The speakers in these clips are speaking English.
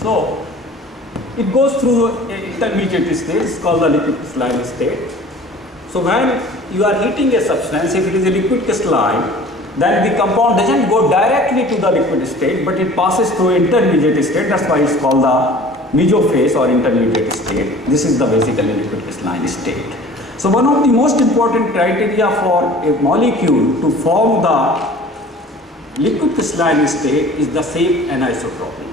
So it goes through an intermediate state, it's called the liquid crystalline state. So when you are heating a substance, if it is a liquid crystalline, then the compound doesn't go directly to the liquid state, but it passes through intermediate state. That's why it's called the mesophase or intermediate state. This is the basically liquid crystalline state. So one of the most important criteria for a molecule to form the liquid crystalline state is the shape anisotropy.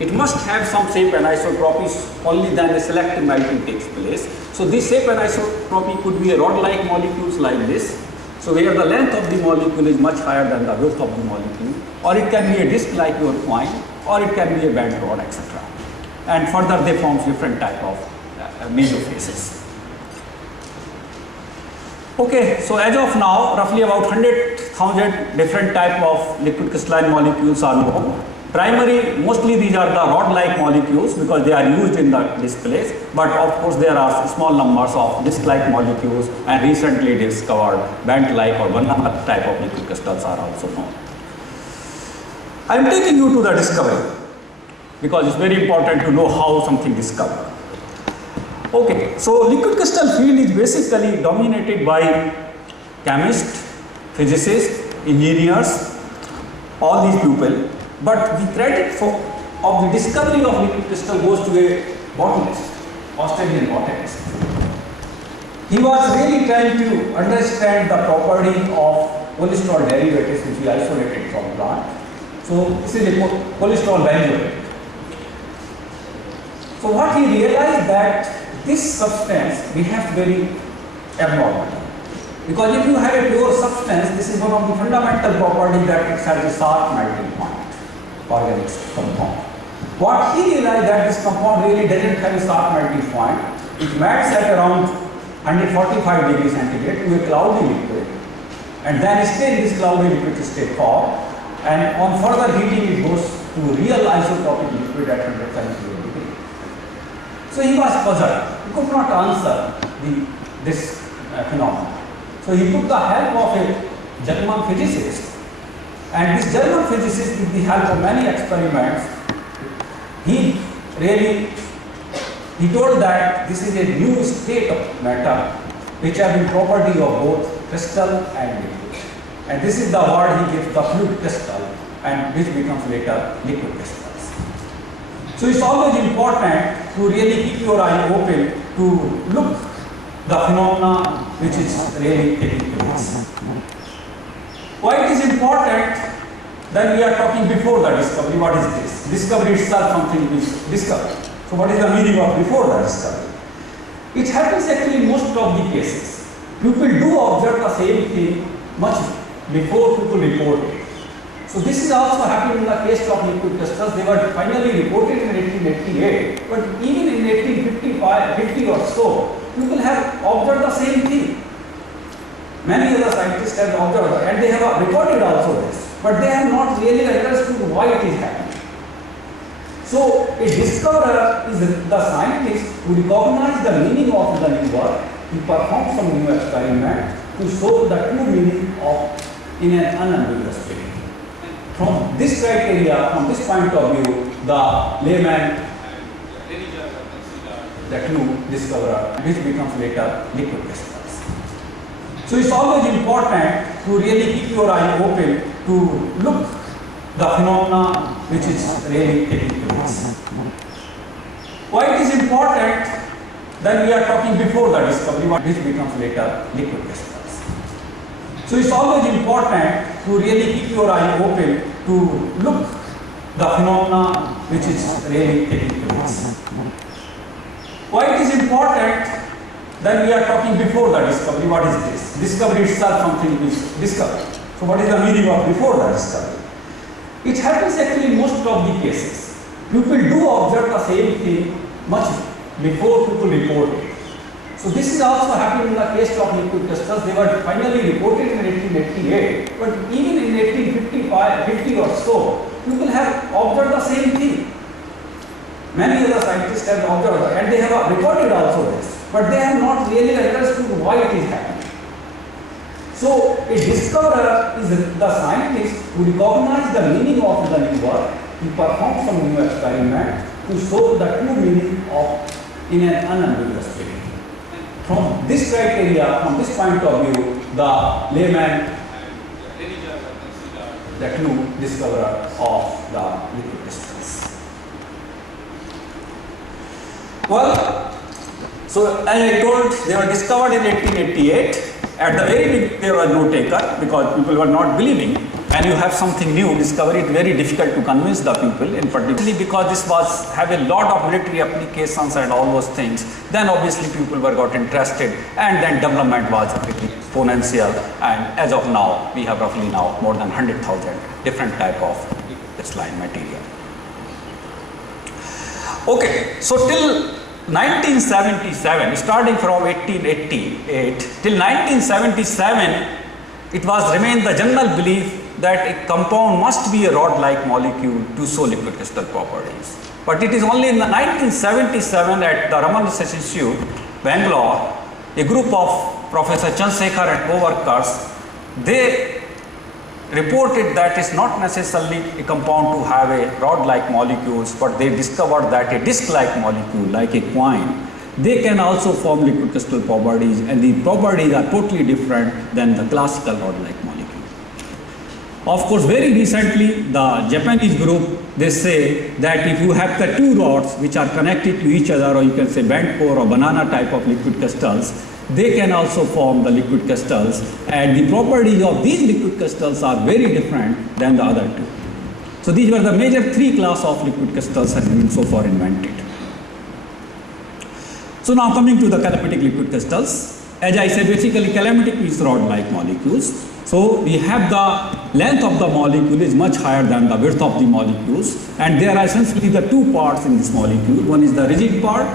It must have some shape anisotropy, only then the selective melting takes place. So this shape anisotropy could be a rod-like molecules like this. So where the length of the molecule is much higher than the width of the molecule, or it can be a disc like your coin, or it can be a bent rod, etc. And further they form different type of mesophases. Okay, so as of now, roughly about 100,000 different type of liquid crystalline molecules are known. Primary, mostly these are the rod-like molecules because they are used in the displays, but of course there are small numbers of disc-like molecules, and recently discovered bent-like or banana type of liquid crystals are also known. I am taking you to the discovery because it's very important to know how something discovered. Okay, so liquid crystal field is basically dominated by chemists, physicists, engineers, all these people. But the credit of the discovery of liquid crystal goes to a botanist, Australian botanist. He was really trying to understand the property of cholesterol derivatives which we isolated from plant. So this is a cholesterol benzoate. So what he realized that this substance behaves very abnormally. Because if you have a pure substance, this is one of the fundamental properties that it has a sharp melting point. Organic compound. What he realized that this compound really doesn't have a sharp melting point. It melts at around 145 degrees centigrade to a cloudy liquid, and then stay in this cloudy liquid state form, and on further heating it goes to real isotropic liquid at 178 degrees. So he was puzzled. He could not answer this phenomenon. So he took the help of a German physicist. And this German physicist, with the help of many experiments, he told that this is a new state of matter which have been property of both crystal and liquid. And this is the word he gives, the fluid crystal, and which becomes later liquid crystals. So it's always important to really keep your eye open to look the phenomena which is really taking place. Why it is important? Then we are talking before the discovery. What is this? Discovery itself, something is discovered. So what is the meaning of before the discovery? It happens actually in most of the cases. People do observe the same thing much before people report it. So this is also happening in the case of liquid crystals. They were finally reported in 1888, but even in 1850 or so, people have observed the same thing. Many other scientists have observed and they have recorded also this, but they have not really understood why it is happening. So a discoverer is the scientist who recognizes the meaning of the new work, he performs some new experiment to show the true meaning of in an unambiguous way. From this criteria, from this point of view, the layman, the true discoverer, which becomes later liquid crystals. So it's always important to really keep your eye open to look the phenomena which is really taking place. Why it is important? Then we are talking before the discovery, which becomes later liquid crystals. So it's always important to really keep your eye open to look the phenomena which is really taking place. Why it is important? Then we are talking before the discovery. What is this? Discovery itself, something is discovered. So what is the meaning of before the discovery? It happens actually in most of the cases. People do observe the same thing much before people report it. So this is also happening in the case of liquid crystals. They were finally reported in 1888, but even in 1850 or so, people have observed the same thing. Many other scientists have observed and they have recorded also this, but they have not really understood why it is happening. So a discoverer is the scientist who recognizes the meaning of the new work, he performs some new experiment to show the true meaning of in an unambiguous way. From this criteria, from this point of view, the layman, the true discoverer of the liquid crystals. Well, so as I told, they were discovered in 1888. At the very beginning, there was no taker because people were not believing. And you have something new, discover it very difficult to convince the people, and particularly because this was have a lot of military applications and all those things. Then obviously people were got interested, and then development was pretty exponential. And as of now, we have roughly now more than 100,000 different type of crystalline material. Okay, so till 1977, starting from 1888 till 1977, it was remained the general belief that a compound must be a rod-like molecule to show liquid crystal properties. But it is only in the 1977 at the Raman Research Institute, Bangalore, a group of Professor Chandrasekhar and co-workers, they reported that it's not necessarily a compound to have a rod-like molecules, but they discovered that a disc-like molecule, like a coin, they can also form liquid crystal properties, and the properties are totally different than the classical rod-like molecule. Of course, very recently, the Japanese group, they say that if you have the two rods which are connected to each other, or you can say bent core or banana type of liquid crystals, they can also form the liquid crystals, and the properties of these liquid crystals are very different than the other two. So these were the major three class of liquid crystals that have been so far invented. So now coming to the calamitic liquid crystals, as I said, basically calamitic is rod-like molecules. So we have the length of the molecule is much higher than the width of the molecules, and there are essentially the two parts in this molecule. One is the rigid part,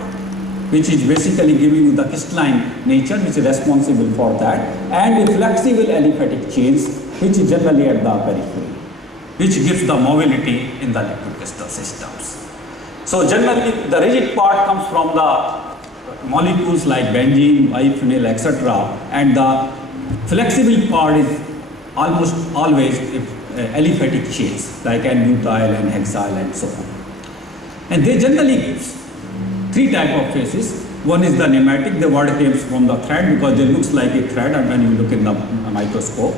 which is basically giving you the crystalline nature, which is responsible for that, and a flexible aliphatic chains, which is generally at the periphery, which gives the mobility in the liquid crystal systems. So generally the rigid part comes from the molecules like benzene, biphenyl, etc., and the flexible part is almost always aliphatic chains like N-butyl and hexyl and so on. And they generally give three type of phases. One is the nematic, the word comes from the thread because it looks like a thread and when you look in the microscope.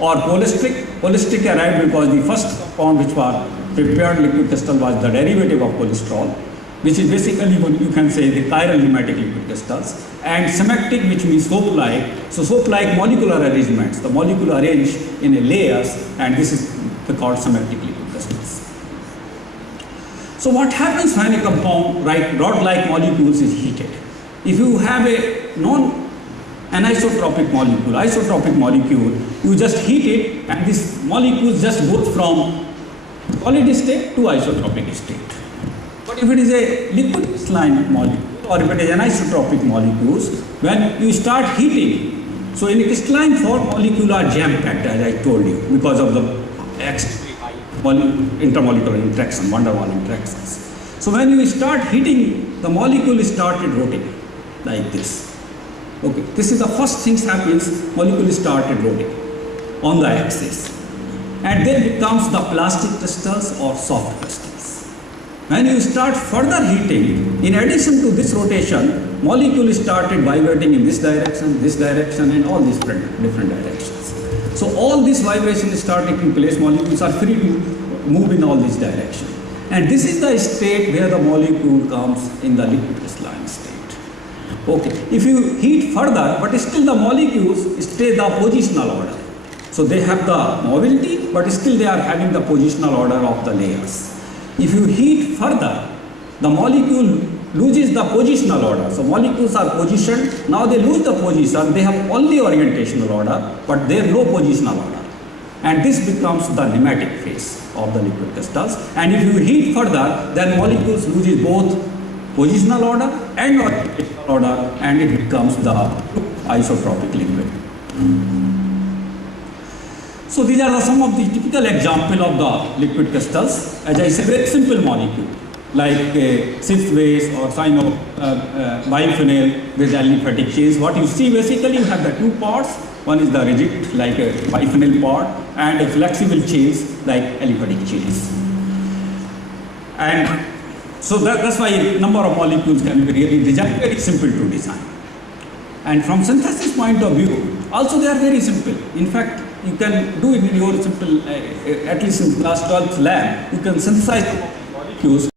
Or polystric, polystric arrived because the first compound which was prepared liquid crystal was the derivative of polystrol, which is basically what you can say the chiral nematic liquid crystals. And symmetric, which means soap-like. So soap-like molecular arrangements, the molecule arranged in a layers, and this is called symmetric liquid crystals. So what happens when a compound, right, rod-like molecules is heated? If you have a non-anisotropic molecule, you just heat it, and this molecule just goes from solid state to isotropic state. But if it is a liquid crystalline molecule, or if it is anisotropic molecules, when you start heating, so in a crystalline form, molecules are jam-packed, as I told you, because of the intermolecular interaction, van der Waals interactions. So when you start heating, the molecule started rotating like this. Okay, this is the first thing happens, molecule started rotating on the axis, and then becomes the plastic crystals or soft crystals. When you start further heating, in addition to this rotation, molecule started vibrating in this direction, and all these different directions. So all this vibration start taking place, molecules are free to move in all these directions. And this is the state where the molecule comes in the liquid crystalline state. Okay, if you heat further, but still the molecules stay the positional order. So they have the mobility, but still they are having the positional order of the layers. If you heat further, the molecule loses the positional order. So molecules are positioned, now they lose the position, they have only orientational order, but they have no positional order. And this becomes the nematic phase of the liquid crystals. And if you heat further, then molecules loses both positional order and orientational order, and it becomes the isotropic liquid. So these are some of the typical example of the liquid crystals. As I said, very simple molecule like cis base or biphenyl with aliphatic chains. What you see basically, you have the two parts. One is the rigid like a biphenyl part, and a flexible chains like aliphatic chains. And So that's why number of molecules can be really designed, very simple to design. And from synthesis point of view, also they are very simple. In fact, you can do it in your simple, at least in class 12 lab, you can synthesize molecules